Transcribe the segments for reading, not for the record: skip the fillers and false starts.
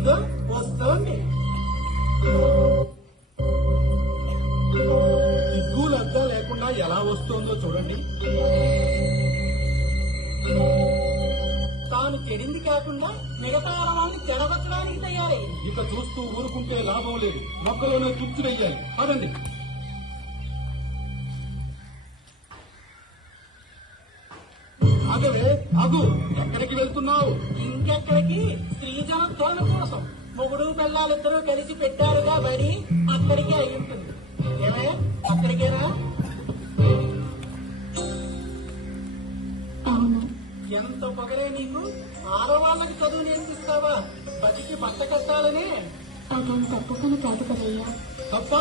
ఇదిగో వస్తోంది. సిగ్గు లజ్జ లేకుండా ఎలా వస్తోందో చూడండి. తాను చెడింది కాకుండా మిగతా ఆడవాళ్ళని చెడగొట్టడానికి తయారై. ఇక చూస్తూ ఊరుకుంటే లాభం లేదు, మొక్కలోనే తుచ్చి వెయ్యాలి. పదండి. ఆగవే, ఆగు. ఎక్కడికి వెళ్తున్నావు? ఇంకెక్కడికి? స్త్రీజన తోలు కోసం. మొగుడు పిల్లలిద్దరూ కలిసి పెట్టారుగా బడి, అక్కడికే అయి ఉంటుంది. ఏమే అక్కడికేనా? అవును. ఎంత పొగరే నీకు! ఆడవాళ్ళకి చదువు నేర్పిస్తావా? బతికి బట్ట కట్టాలనే. అదేం తప్పు పని కాదు కదయ్యా.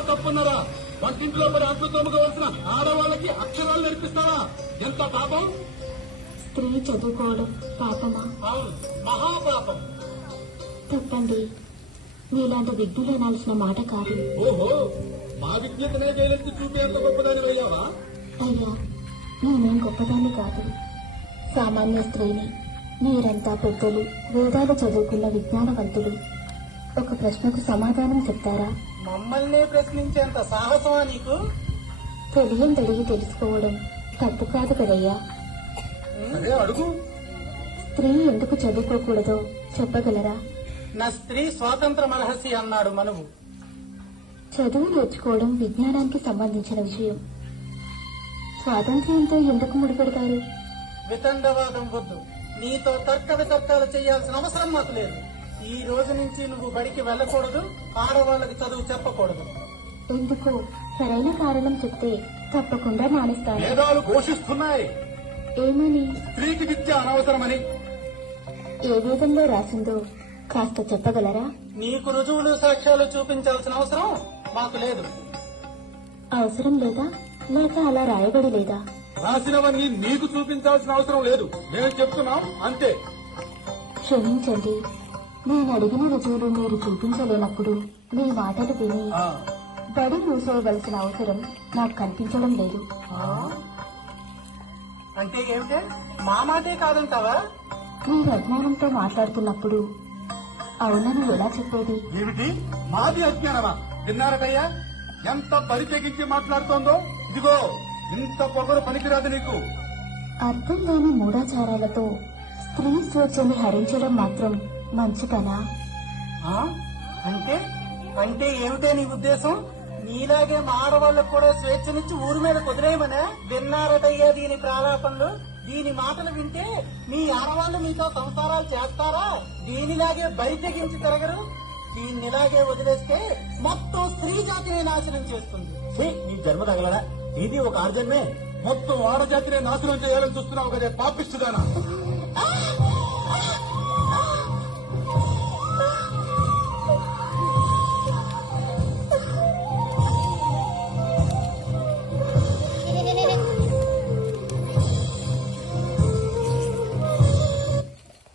తప్పున్నారా? వంటింట్లో మరి అంట్లు తోముకోవలసిన ఆడవాళ్ళకి అక్షరాలు నేర్పిస్తారా? ఎంత పాపం! స్త్రీ చదువుకోవడం పాపమా? అవును, మహాపాపం. తప్పండి. మీలాంటి విఘ్నులు అనాల్సిన మాట కాదు. ఓహో, మా విజ్ఞతనే జైలెత్తి చూపేంత గొప్పదాని అయ్యావా? అయ్యా, నేనేం గొప్పదాన్ని కాదు. సామాన్య స్త్రీని. మీరంతా పెద్దలు, వేదాలు చదువుకున్న విజ్ఞానవంతులు. ఒక ప్రశ్నకు సమాధానం చెప్తారా? మమ్మల్నే ప్రశ్నించేంత సాహసమా నీకు? తెలియందడిగి తెలుసుకోవడం తప్పు కాదు కదయ్యా. అదే అడుగు. స్త్రీ ఎందుకు చదువుకోకూడదో చెప్పగలరా? నా స్త్రీ స్వాతంత్ర మహర్షి అన్నాడు మనువు. చదువు నేర్చుకోవడం విజ్ఞానానికి సంబంధించిన విషయం. స్వాతంత్ర్యంతో ఎందుకు ముడిపెడతారు? వితండవాదం వద్దు. నీతో తర్క వితర్కాలు చేయాల్సిన అవసరం మాకు లేదు. ఈ రోజు నుంచి నువ్వు బడికి వెళ్ళకూడదు, ఆడవాళ్ళకి చదువు చెప్పకూడదు. ఎందుకో సరైన కారణం చెప్తే తప్పకుండా మానేస్తాను. వేదాలు ఘోషిస్తున్నాయి ఏమని? స్త్రీకి విద్య అనవసరమని. ఏ వేదంలో రాసిందో కాస్త చెప్పగలరా? నీకు రుజువులు సాక్ష్యాలు చూపించాల్సిన అవసరం మాకు లేదు. అవసరం లేదా, లేక అలా రాయబడి లేదా? రాసినవని నీకు చూపించాల్సిన అవసరం లేదు, మేము చెప్తున్నాం అంతే. క్షమించండి, నేను అడిగిన రుజువులు మీరు చూపించలేనప్పుడు మీ మాటలు విని బడి మూసేయవలసిన అవసరం నాకు కనిపించడం లేదు. అంటే ఏమిటే? మా మాటే కాదంటావా? మీరు అజ్ఞానంతో మాట్లాడుతున్నప్పుడు అవునని ఎలా చెప్పేది? ఏమిటి? మాది అజ్ఞానమా? విన్నారటయ్యా ఎంత పరిచయించి మాట్లాడుతోందో. ఇదిగో ఇంత పొగరు పనికిరాదు నీకు. అర్థం లేని మూఢాచారాలతో స్త్రీ స్వేచ్ఛని హరించడం మాత్రం మంచి పనా? అంటే అంటే ఏమిటే నీ ఉద్దేశం? నీలాగే మా ఆడవాళ్ళకు కూడా స్వేచ్ఛనిచ్చి ఊరి మీద కుదిరేయమనే? విన్నారటయ్యా దీని ప్రాలాపనలు. దీని మాటలు వింటే మీ ఆడవాళ్ళు మీతో సంసారాలు చేస్తారా? దీనిలాగే బరి తెగించి తిరగరు. దీన్నిలాగే వదిలేస్తే మొత్తం స్త్రీ జాతిని నాశనం చేస్తుంది. నీ జన్మ తగలడా? ఇది ఒక ఆర్జన్మే. మొత్తం ఆడజాతినే నాశనం చేయాలని చూస్తున్నావు కదే పాపిస్తుదానా?